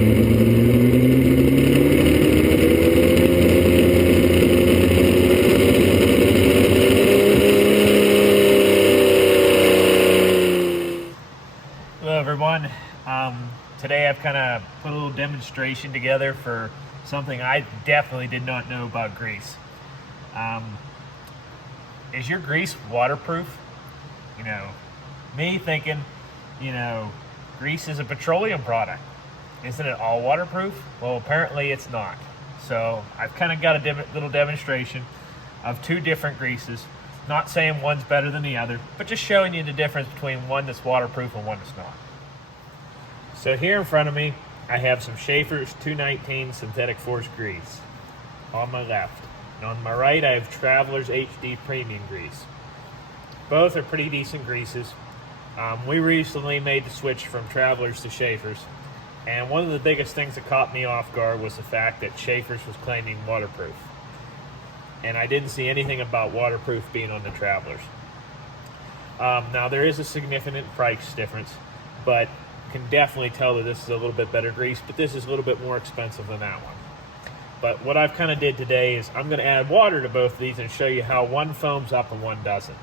Hello everyone. Today I've kind of put a little demonstration together for something I definitely did not know about grease. Is your grease waterproof? You know, me thinking, grease is a petroleum product. Isn't it all waterproof? Well, apparently it's not. So I've kind of got a little demonstration of two different greases. Not saying one's better than the other, but just showing you the difference between one that's waterproof and one that's not. So here in front of me, I have some Schaefer's 219 synthetic force grease on my left. And on my right, I have Traveler's HD Premium grease. Both are pretty decent greases. We recently made the switch from Traveler's to Schaefer's. And one of the biggest things that caught me off guard was the fact that Schaefer's was claiming waterproof. And I didn't see anything about waterproof being on the Travelers. Now there is a significant price difference, but can definitely tell that this is a little bit better grease, but this is a little bit more expensive than that one. But what I've kind of did today is I'm going to add water to both of these and show you how one foams up and one doesn't.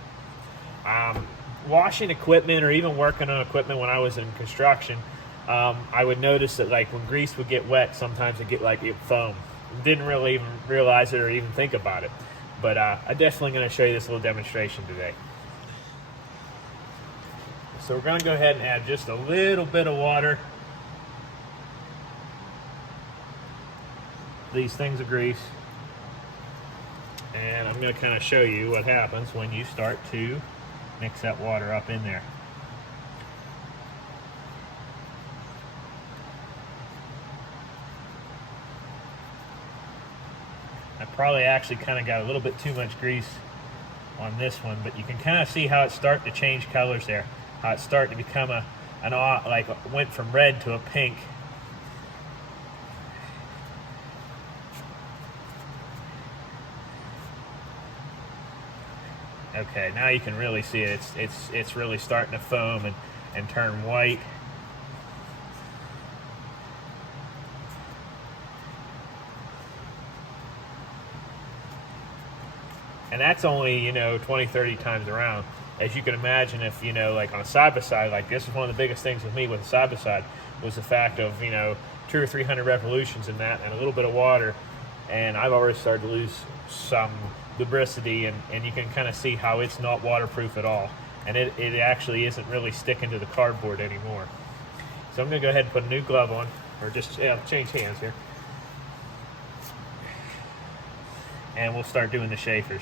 Washing equipment or even working on equipment when I was in construction, I would notice that like when grease would get wet, sometimes it would foam. Didn't really even realize it or even think about it. But I'm definitely going to show you this little demonstration today. So we're going to go ahead and add just a little bit of water. These things of grease. And I'm going to kind of show you what happens when you start to mix that water up in there. I probably actually kind of got a little bit too much grease on this one, but you can kind of see how it's starting to change colors there. How it's starting to become went from red to a pink. Okay, now you can really see it. It's really starting to foam and turn white. And that's only, 20, 30 times around. As you can imagine, if, like on a side-by-side, like this is one of the biggest things with me with a side-by-side, was the fact of, 200 or 300 revolutions in that and a little bit of water. And I've already started to lose some lubricity, and you can kind of see how it's not waterproof at all. And it actually isn't really sticking to the cardboard anymore. So I'm going to go ahead and put a new glove on, or just change hands here. And we'll start doing the Schaefer's.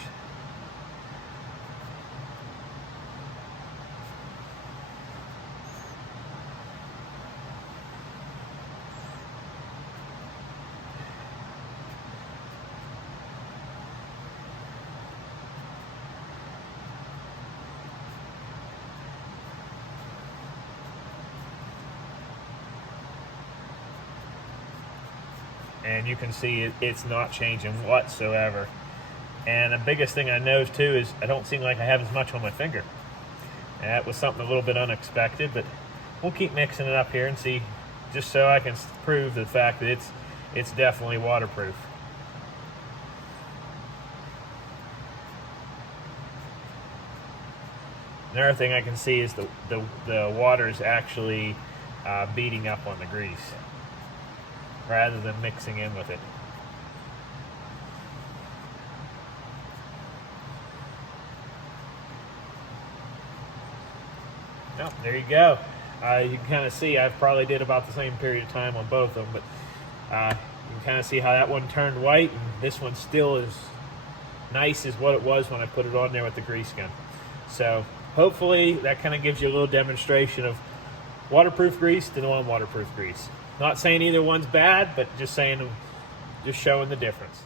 And you can see it's not changing whatsoever. And the biggest thing I noticed too is I don't seem like I have as much on my finger. And that was something a little bit unexpected, but we'll keep mixing it up here and see, just so I can prove the fact that it's definitely waterproof. Another thing I can see is the water is actually beating up on the grease rather than mixing in with it. Oh, there you go. You can kind of see I probably did about the same period of time on both of them, but you can kind of see how that one turned white and this one still is nice as what it was when I put it on there with the grease gun. So hopefully that kind of gives you a little demonstration of waterproof grease to non-waterproof grease. Not saying either one's bad, but just showing the difference.